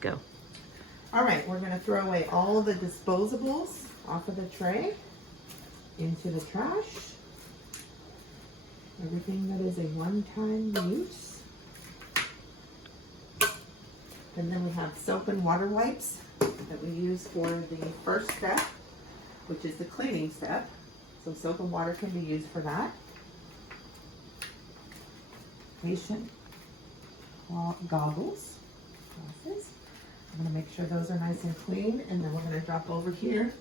Go. All right, we're gonna throw away all the disposables off of the tray into the trash. Everything that is a one-time use. And then we have soap and water wipes that we use for the first step, which is the cleaning step. So soap and water can be used for that. Patient glasses. I'm going to make sure those are nice and clean, and then we're going to drop over here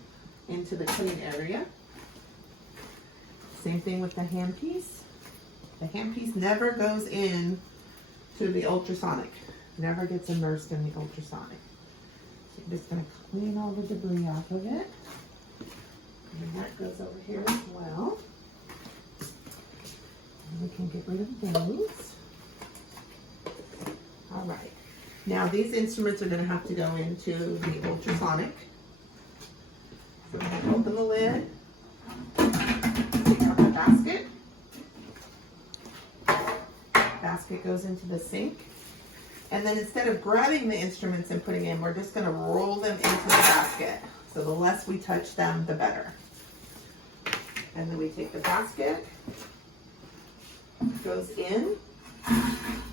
into the clean area. Same thing with the handpiece. The handpiece never goes in to the ultrasonic. Never gets immersed in the ultrasonic. So I'm just going to clean all the debris off of it. And that goes over here as well. And we can get rid of those. All right. Now these instruments are going to have to go into the ultrasonic. So we're going to open the lid, take out the basket. Basket goes into the sink. And then instead of grabbing the instruments and putting in, we're just going to roll them into the basket. So the less we touch them, the better. And then we take the basket, goes in,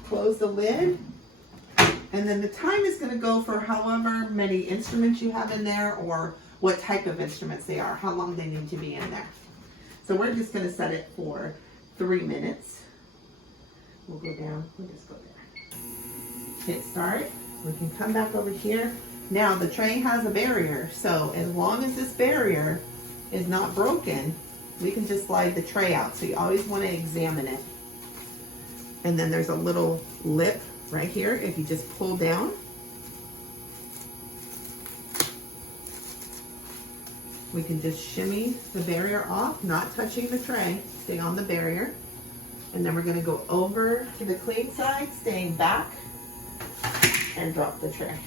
close the lid, and then the time is going to go for however many instruments you have in there or what type of instruments they are, how long they need to be in there. So we're just going to set it for 3 minutes. We'll go down, we'll just go there. Hit start. We can come back over here. Now the tray has a barrier, so as long as this barrier is not broken, we can just slide the tray out. So you always want to examine it. And then there's a little lip right here. If you just pull down, we can just shimmy the barrier off, not touching the tray, stay on the barrier. And then we're going to go over to the clean side, staying back, and drop the tray.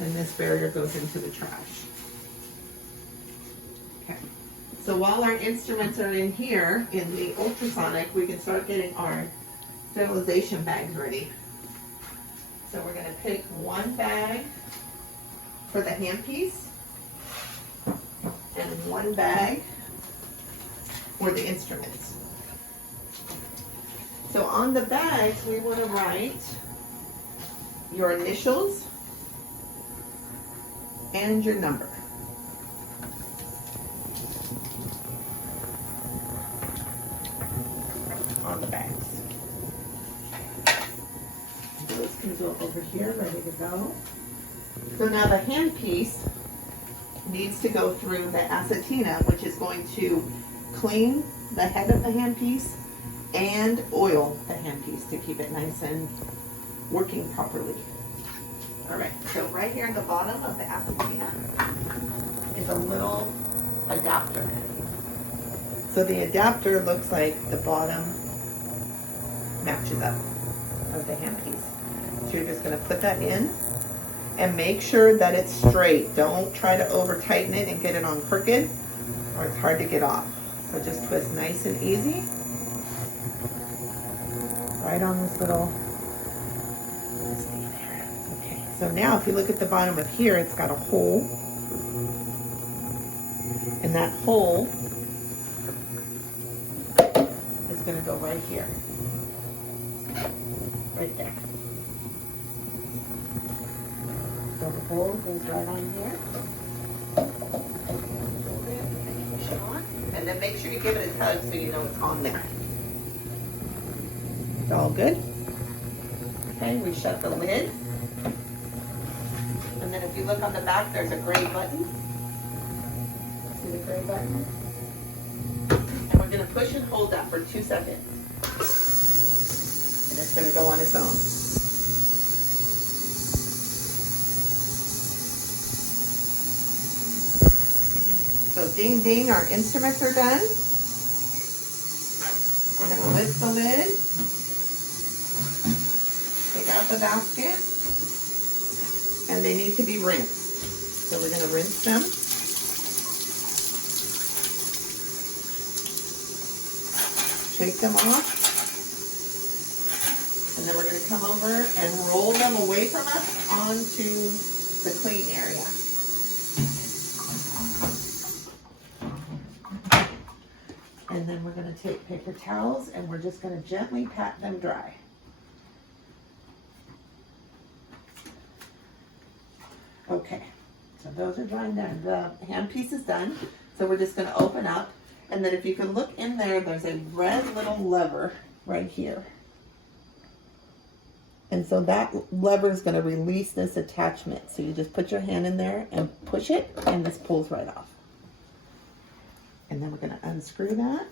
And this barrier goes into the trash. Okay. So while our instruments are in here, in the ultrasonic, we can start getting our sterilization bags ready. So we're going to pick one bag for the handpiece and one bag for the instruments. So on the bags, we want to write your initials and your number. On the bags. Those can go over here, ready to go. So now the handpiece needs to go through the acetina, which is going to clean the head of the handpiece and oil the handpiece to keep it nice and working properly. All right, so right here at the bottom of the acetina is a little adapter. So the adapter looks like the bottom matches up of the handpiece. So you're just going to put that in and make sure that it's straight. Don't try to over tighten it and get it on crooked, or it's hard to get off. So just twist nice and easy. Right on this little stay there. Okay, so now if you look at the bottom of here, it's got a hole. And that hole is going to go right here. Right there. So the hole goes right on here. Push it on. And then make sure you give it a tug so you know it's on there. It's all good. Okay, we shut the lid. And then if you look on the back, there's a gray button. See the gray button? And we're going to push and hold that for 2 seconds. And it's going to go on its own. So ding ding, our instruments are done. We're going to lift the lid. Take out the basket. And they need to be rinsed. So we're going to rinse them. Shake them off. And And then we're going to come over and roll them away from us onto the clean area. And then we're going to take paper towels and we're just going to gently pat them dry. Okay, so those are drying down. The handpiece is done. So we're just going to open up. And then if you can look in there, there's a red little lever right here. And so that lever is going to release this attachment. So you just put your hand in there and push it, and this pulls right off. And then we're going to unscrew that.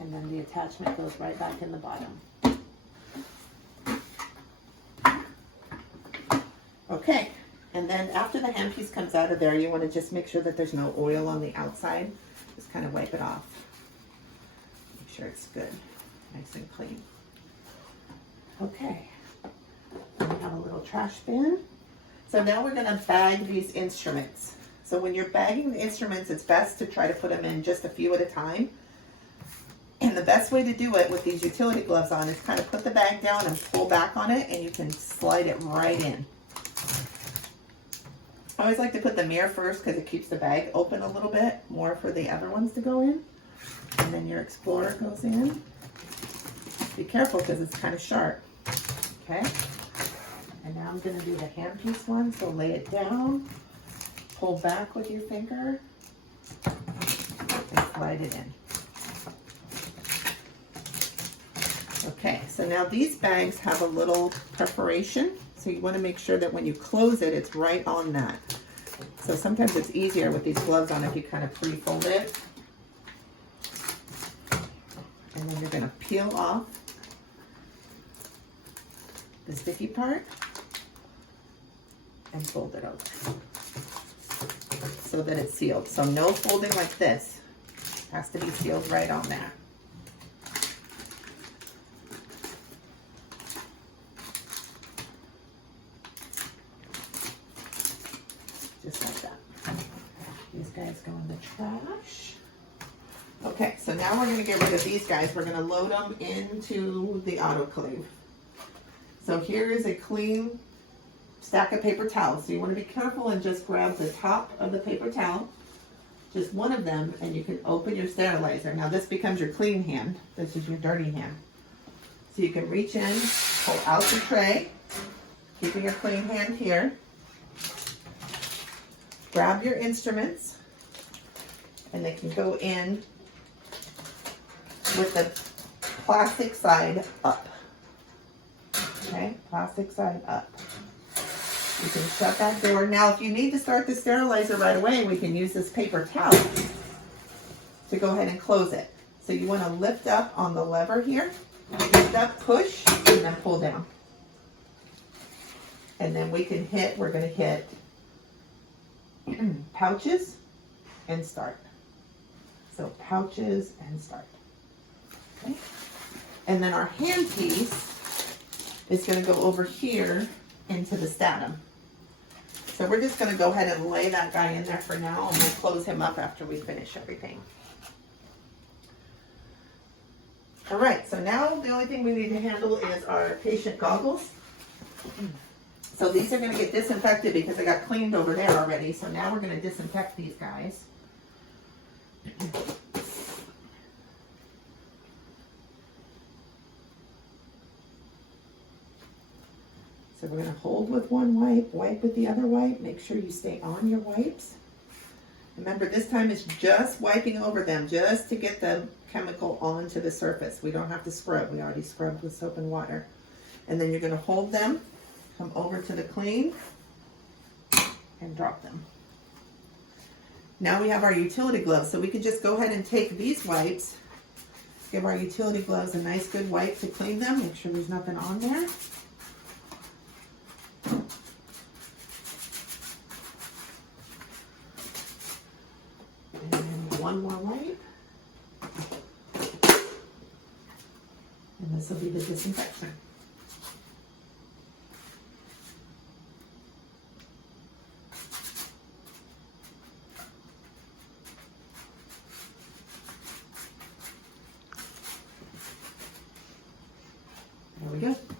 And then the attachment goes right back in the bottom. Okay, and then after the handpiece comes out of there, you want to just make sure that there's no oil on the outside. Just kind of wipe it off. Make sure it's good, nice and clean. Okay, we have a little trash bin. So now we're going to bag these instruments. So when you're bagging the instruments, it's best to try to put them in just a few at a time. And the best way to do it with these utility gloves on is kind of put the bag down and pull back on it, and you can slide it right in. I always like to put the mirror first because it keeps the bag open a little bit more for the other ones to go in. And then your Explorer goes in. Be careful because it's kind of sharp. Okay. And now I'm going to do the handpiece one. So lay it down, pull back with your finger, and slide it in. Okay, so now these bags have a little perforation. So you want to make sure that when you close it, it's right on that. So sometimes it's easier with these gloves on if you kind of pre-fold it. And then you're going to peel off the sticky part and fold it over so that it's sealed. So no folding like this. It has to be sealed right on there. Just like that. These guys go in the trash. Okay, so now we're going to get rid of these guys. We're going to load them into the autoclave. So here is a clean stack of paper towels. So you want to be careful and just grab the top of the paper towel, just one of them, and you can open your sterilizer. Now this becomes your clean hand. This is your dirty hand. So you can reach in, pull out the tray, keeping your clean hand here. Grab your instruments, and they can go in with the plastic side up. Okay, plastic side up. You can shut that door. Now, if you need to start the sterilizer right away, we can use this paper towel to go ahead and close it. So you want to lift up on the lever here, lift up, push, and then pull down. And then we can hit, we're going to hit pouches and start. So pouches and start. Okay. And then our handpiece is going to go over here into the statum. So we're just going to go ahead and lay that guy in there for now, and we'll close him up after we finish everything. All right, so now the only thing we need to handle is our patient goggles. So these are going to get disinfected because they got cleaned over there already. So now we're going to disinfect these guys. So we're going to hold with one wipe, wipe with the other wipe. Make sure you stay on your wipes. Remember, this time it's just wiping over them just to get the chemical onto the surface. We don't have to scrub. We already scrubbed with soap and water. And then you're going to hold them. Come over to the clean and drop them. Now we have our utility gloves, so we can just go ahead and take these wipes, give our utility gloves a nice good wipe to clean them, make sure there's nothing on there. And then one more wipe. And this will be the disinfection. good.